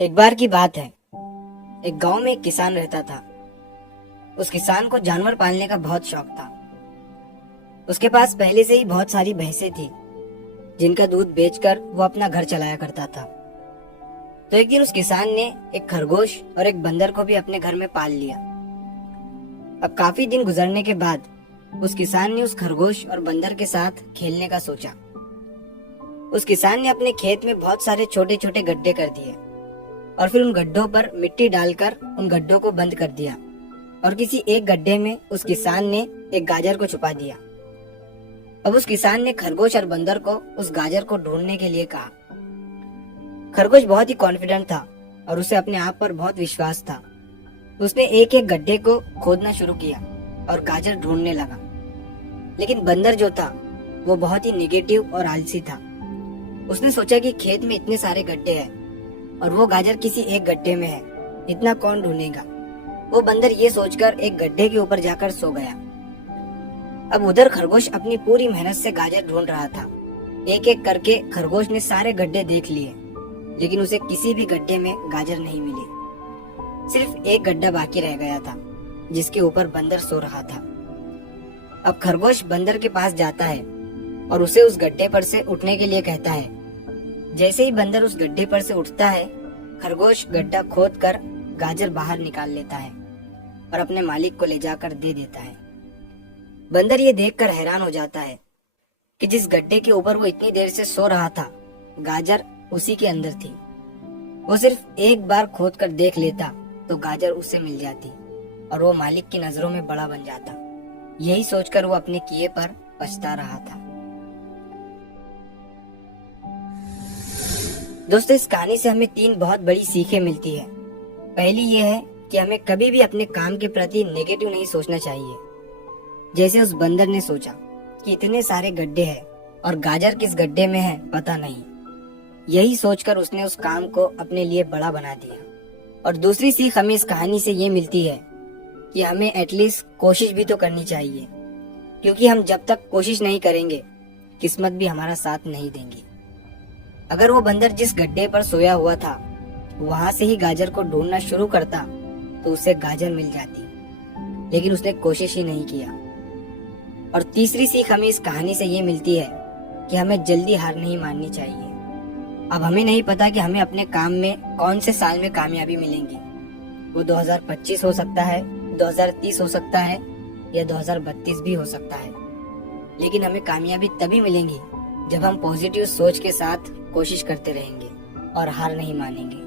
एक बार की बात है। एक गांव में एक किसान रहता था। उस किसान को जानवर पालने का बहुत शौक था। उसके पास पहले से ही बहुत सारी भैंसें थी, जिनका दूध बेचकर वो अपना घर चलाया करता था। तो एक दिन उस किसान ने एक खरगोश और एक बंदर को भी अपने घर में पाल लिया। अब काफी दिन गुजरने के बाद उस किसान ने उस खरगोश और बंदर के साथ खेलने का सोचा। उस किसान ने अपने खेत में बहुत सारे छोटे छोटे गड्ढे कर दिए और फिर उन गड्ढों पर मिट्टी डालकर उन गड्ढों को बंद कर दिया और किसी एक गड्ढे में उस किसान ने एक गाजर को छुपा दिया। अब उस किसान ने खरगोश और बंदर को उस गाजर को ढूंढने के लिए कहा। खरगोश बहुत ही कॉन्फिडेंट था और उसे अपने आप पर बहुत विश्वास था। उसने एक एक गड्ढे को खोदना शुरू किया और गाजर ढूंढने लगा। लेकिन बंदर जो था वो बहुत ही नेगेटिव और आलसी था। उसने सोचा कि खेत में इतने सारे गड्ढे हैं और वो गाजर किसी एक गड्ढे में है, इतना कौन ढूंढेगा। वो बंदर ये सोचकर एक गड्ढे के ऊपर जाकर सो गया। अब उधर खरगोश अपनी पूरी मेहनत से गाजर ढूंढ रहा था। एक एक करके खरगोश ने सारे गड्ढे देख लिए, लेकिन उसे किसी भी गड्ढे में गाजर नहीं मिली। सिर्फ एक गड्ढा बाकी रह गया था, जिसके ऊपर बंदर सो रहा था। अब खरगोश बंदर के पास जाता है और उसे उस गड्ढे पर से उठने के लिए कहता है। जैसे ही बंदर उस गड्ढे पर से उठता है, खरगोश गड्ढा खोदकर गाजर बाहर निकाल लेता है और अपने मालिक को ले जाकर दे देता है। बंदर ये देखकर हैरान हो जाता है कि जिस गड्ढे के ऊपर वो इतनी देर से सो रहा था, गाजर उसी के अंदर थी। वो सिर्फ एक बार खोद कर देख लेता तो गाजर उसे मिल जाती और वो मालिक की नजरों में बड़ा बन जाता। यही सोचकर वो अपने किए पर पछता रहा था। दोस्तों, इस कहानी से हमें 3 बहुत बड़ी सीखें मिलती है। पहली ये है कि हमें कभी भी अपने काम के प्रति नेगेटिव नहीं सोचना चाहिए। जैसे उस बंदर ने सोचा कि इतने सारे गड्ढे हैं और गाजर किस गड्ढे में है पता नहीं। यही सोचकर उसने उस काम को अपने लिए बड़ा बना दिया। और दूसरी सीख हमें इस कहानी से ये मिलती है कि हमें एटलीस्ट कोशिश भी तो करनी चाहिए, क्योंकि हम जब तक कोशिश नहीं करेंगे, किस्मत भी हमारा साथ नहीं देंगी। अगर वो बंदर जिस गड्ढे पर सोया हुआ था वहां से ही गाजर को ढूंढना शुरू करता तो उसे गाजर मिल जाती, लेकिन उसने कोशिश ही नहीं किया। और तीसरी सीख हमें इस कहानी से ये मिलती है कि हमें जल्दी हार नहीं माननी चाहिए। अब हमें नहीं पता कि हमें अपने काम में कौन से साल में कामयाबी मिलेंगी। वो 2025 हो सकता है, 2030 हो सकता है या 2032 भी हो सकता है, लेकिन हमें कामयाबी तभी मिलेंगी जब हम पॉजिटिव सोच के साथ कोशिश करते रहेंगे और हार नहीं मानेंगे।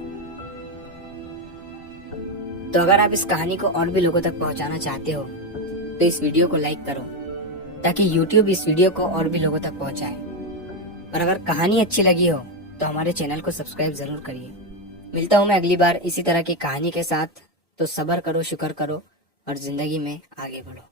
तो अगर आप इस कहानी को और भी लोगों तक पहुंचाना चाहते हो तो इस वीडियो को लाइक करो, ताकि YouTube इस वीडियो को और भी लोगों तक पहुंचाए। और अगर कहानी अच्छी लगी हो तो हमारे चैनल को सब्सक्राइब जरूर करिए। मिलता हूं मैं अगली बार इसी तरह की कहानी के साथ। तो सब्र करो, शुक्र करो और जिंदगी में आगे बढ़ो।